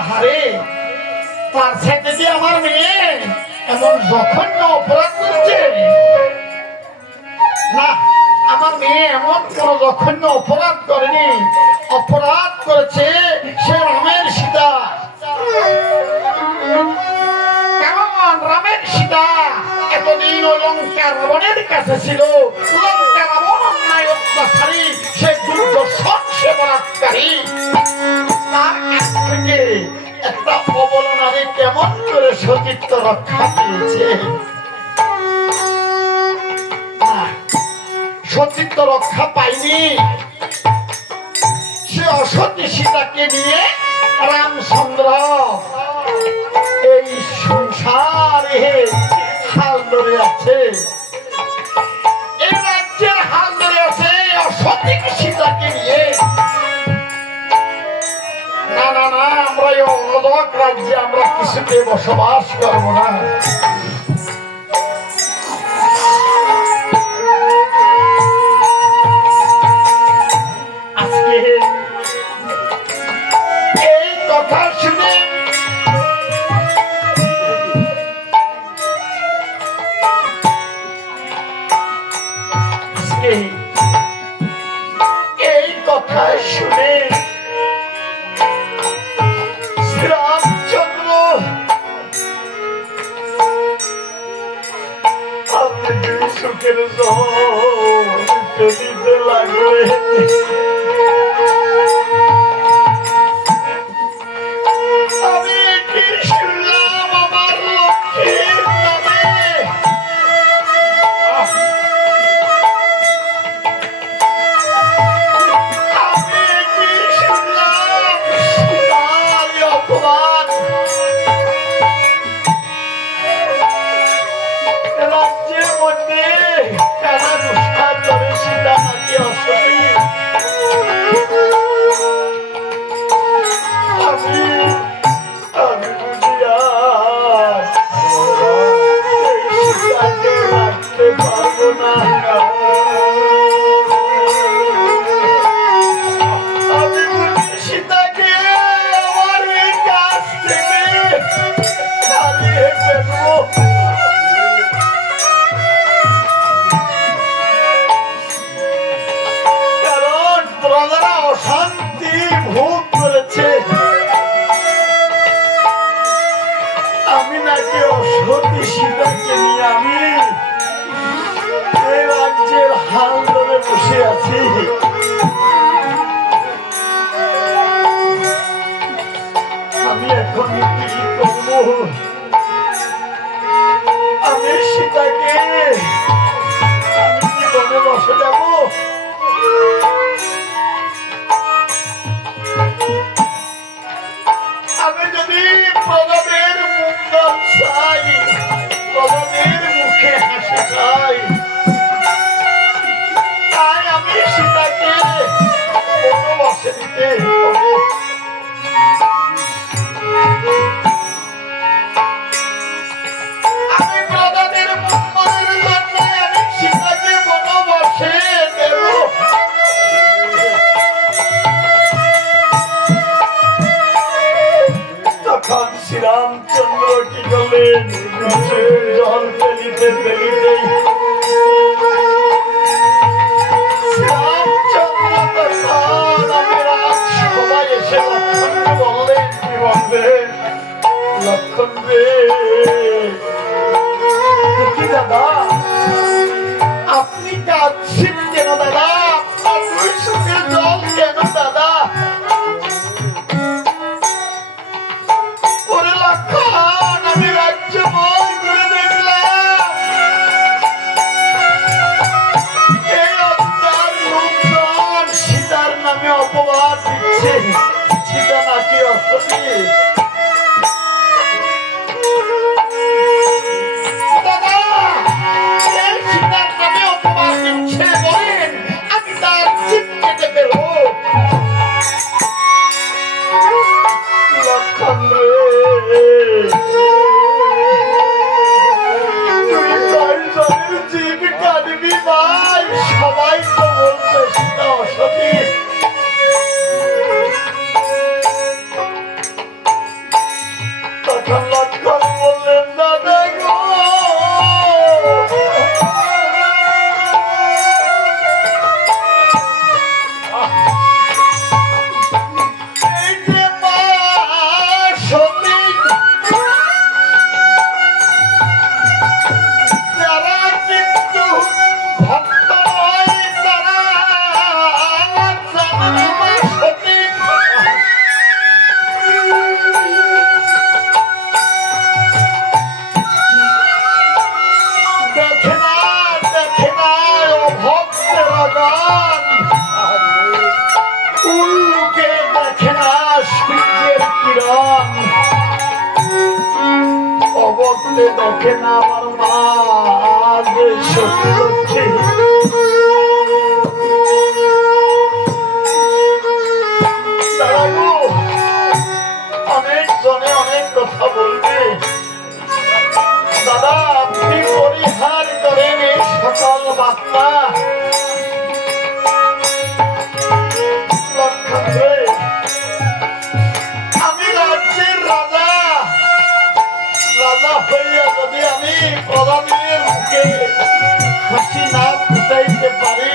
আহারে, তার সাথে যে আমার মেয়ে এমন জঘন্য অপরাধ করছে। না, আমার মেয়ে এমন কোন জঘন্য অপরাধ করেনি। অপরাধ করেছে সে রামের সীতা। কেমন রামের সীতা এতদিন ওই লঙ্কা রাবণের কাছে ছিল। লঙ্কা রাবণ অন্যায় অত্যাচারী, সে দুর্দর্শন, সে বলাৎকারী। তার কাছ থেকে একটা অবলা নারী কেমন করে সতীত্ব রক্ষা পেয়েছে। সতীত্ব রক্ষা পায়নি। সে অসতী সীতাকে নিয়ে রামচন্দ্র এই সংসারে হাল ধরে আছে, এই রাজ্যের হাল ধরে আছে অসতী সীতাকে নিয়ে। না না না, আমরা এই অলোক রাজ্যে আমরা কিছুতে বসবাস করবো না। এই কথা শুনে এই কথা শুনে শ্রীরামচন্দ্র আপনি সুখের দিতে লাগলেন। আমি কি শুনলাম আমার লক্ষ্মীর নামে? আমি কি শুনলাম সীতার অপমান? রাজ্যের মধ্যে কারা দুষ্কার করে সীতা নাকি অসতী? অশান্তি ভোগ করেছে। আমি নাকি অসতী সীতাকে নিয়ে আমি এই রাজ্যের হাল ধরে বসে আছি। আমি এখন কি করবো? আমি সীতাকে আমি কি বনে বসে যাবো? আমি যদি প্রজাদের মঙ্গল চাই, প্রজাদের মুখে হাসি চাই, তাই আমি সীতাকে বনবাসে দিতে হবে। আমি প্রজাদের মঙ্গলের জন্য আমি সীতাকে বনবাসে দেব। তখন শ্রীরামচন্দ্র কি করলেন? জল ফেলিতে ফেলিতে শ্রীরামচন্দ্র তখন আমি রাজসভায় এসে লক্ষণকে বললেন, কি বলবেন? লক্ষণ রে, কি দাদা আপনি কাঁদছেন কেন দাদা? আপনার দুই চোখের জল কেন দাদা? আমি রাজ্য বই করে দেখলাম এই অত্যার লোকজন সীতার নামে অপবাদ দিচ্ছে। সীতা নাকি অসতী। দাদা, এই সীতার নামে অপবাদ দিচ্ছে বলেন, আমি তার চিত কেটে ফেলবো। লক্ষণ রে, সবাই তো বলছে সীতা অসতী। ভক্তে দেখে না আমার মা যে সত্যি অনেক জনে অনেক কথা বলবে। দাদা আপনি পরিহার করেন এই সকল বার্তা। আমি রাজ্যের রাজা, রাজা হইয়া যদি আমি প্রধানের মুখে হাসি না ফুটাইতে পারি,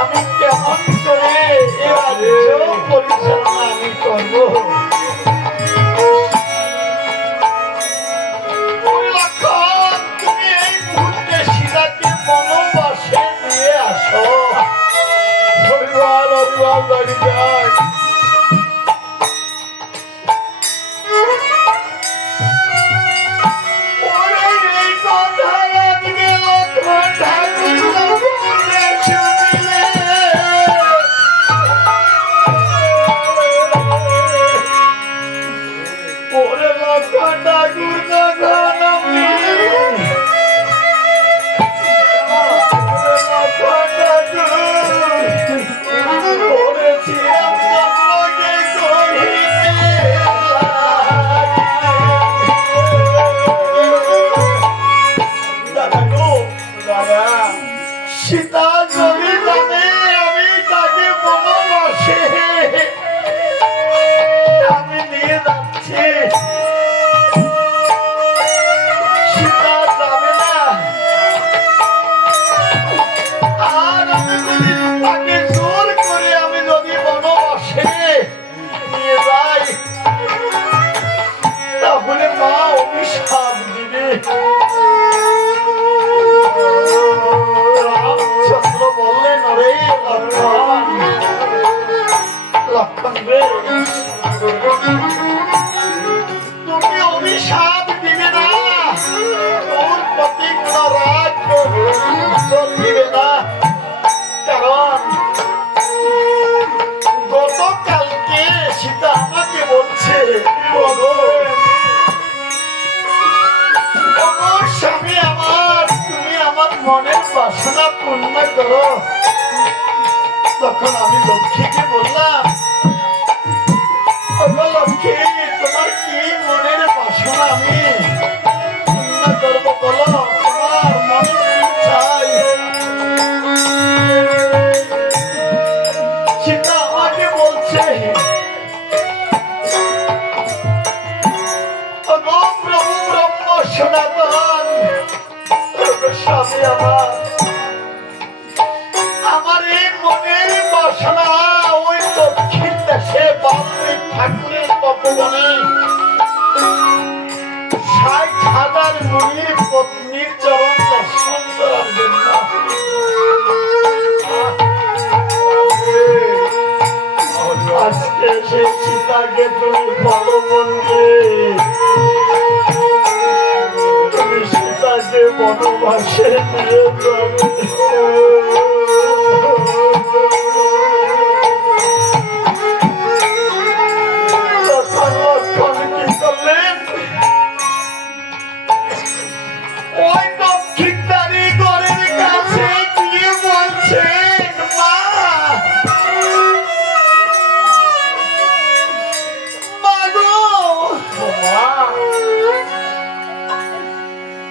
আমি কেমন করে এ রাজ্য পরিচালনা আমি করব? তুমি এই মুহূর্তে সীতাকে বনবাসে নিয়ে আসো। পরিবার অভিমান বাড়ি যায়। সীতা যদি জানে আমি তাকে বনবাসে আমি নিয়ে যাচ্ছি, সীতা যাবে না। আর আমি যদি তাকে জোর করে আমি যদি বনবাসে নিয়ে যাই, তাহলে মা অভিশাপ দিবে। তুমি অভিশাপ দিবে না, তোর প্রতি কোন রাগ দিবে না। কারণ গতকালকে সীতা আমাকে বলছে, স্বামী আমার, তুমি আমার মনের বাসনা পূর্ণ করো। তখন আমি লক্ষ্মীকে বললাম, লক্ষ্মী তোমার কি মনের বাসনা আমি পূর্ণ করবো বলো, তোমার মনে কি চাই? সীতা আমাকে বলছে, প্রভু ব্রহ্ম সনাতন স্বামী আমার, আমার এই মনের বাসনা ওই দক্ষিণ দেশে বাল্মীক ঠাকুরের তপবনে ৬০,০০০ মুনির পত্নীর চরণ দর্শন করার জন্য। আজকে সে সীতাকে তুমি ভালো বলবে, তুমি সীতাকে বনবাসে নিয়ে যাবে।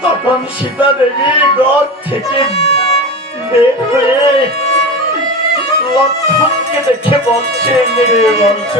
তখন সীতা দেবী ঘর থেকে বের হয়ে লক্ষ্মণকে দেখে বলছে,